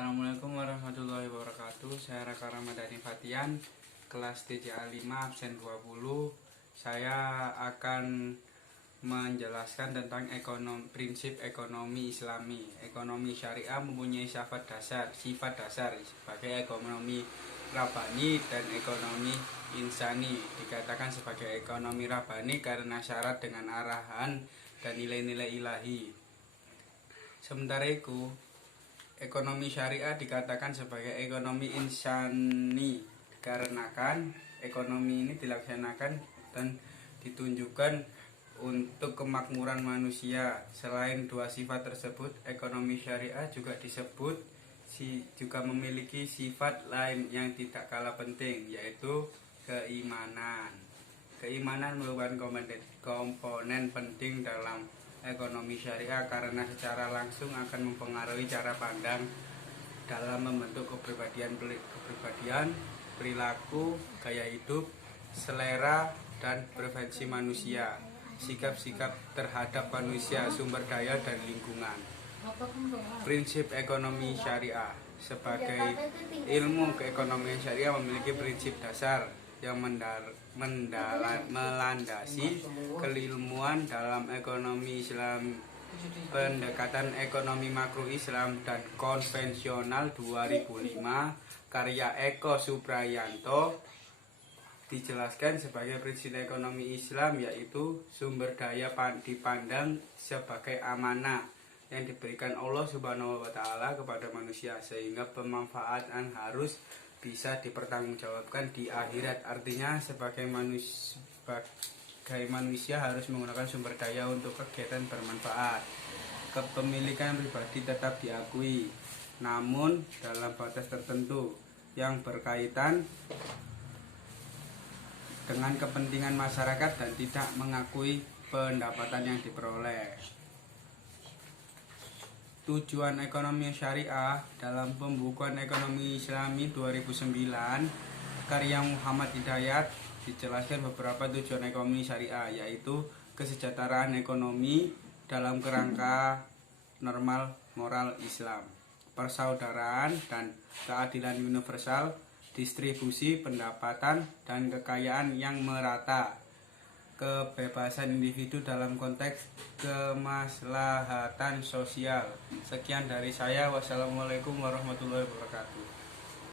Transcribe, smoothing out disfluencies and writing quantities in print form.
Assalamualaikum warahmatullahi wabarakatuh. Saya Raka Ramadhani Fatian, kelas TJA 5 absen 20. Saya akan menjelaskan tentang prinsip ekonomi Islami. Ekonomi syariah mempunyai sifat dasar sebagai ekonomi rabani dan ekonomi insani. Dikatakan sebagai ekonomi rabani karena syarat dengan arahan dan nilai-nilai ilahi. Sementara itu, ekonomi syariah dikatakan sebagai ekonomi insani dikarenakan ekonomi ini dilaksanakan dan ditunjukkan untuk kemakmuran manusia. Selain dua sifat tersebut, ekonomi syariah juga juga memiliki sifat lain yang tidak kalah penting, yaitu keimanan. Keimanan merupakan komponen penting dalam ekonomi syariah karena secara langsung akan mempengaruhi cara pandang dalam membentuk kepribadian, perilaku, gaya hidup, selera, dan preferensi manusia, sikap-sikap terhadap manusia, sumber daya, dan lingkungan. Prinsip ekonomi syariah. Sebagai ilmu keekonomian syariah memiliki prinsip dasar yang melandasi keilmuan dalam ekonomi Islam. Pendekatan ekonomi makro Islam dan konvensional 2005 karya Eko Suprayanto dijelaskan sebagai prinsip ekonomi Islam, yaitu sumber daya dipandang sebagai amanah yang diberikan Allah Subhanahu wa Ta'ala kepada manusia, sehingga pemanfaatan harus bisa dipertanggungjawabkan di akhirat. Artinya sebagai manusia harus menggunakan sumber daya untuk kegiatan bermanfaat. Kepemilikan pribadi tetap diakui, namun dalam batas tertentu yang berkaitan dengan kepentingan masyarakat dan tidak mengakui pendapatan yang diperoleh. Tujuan ekonomi syariah dalam pembukuan ekonomi Islami 2009 karya Muhammad Hidayat dijelaskan beberapa tujuan ekonomi syariah, yaitu kesejahteraan ekonomi dalam kerangka normal moral Islam, persaudaraan dan keadilan universal, distribusi pendapatan dan kekayaan yang merata, kebebasan individu dalam konteks kemaslahatan sosial. Sekian dari saya. Wassalamualaikum warahmatullahi wabarakatuh.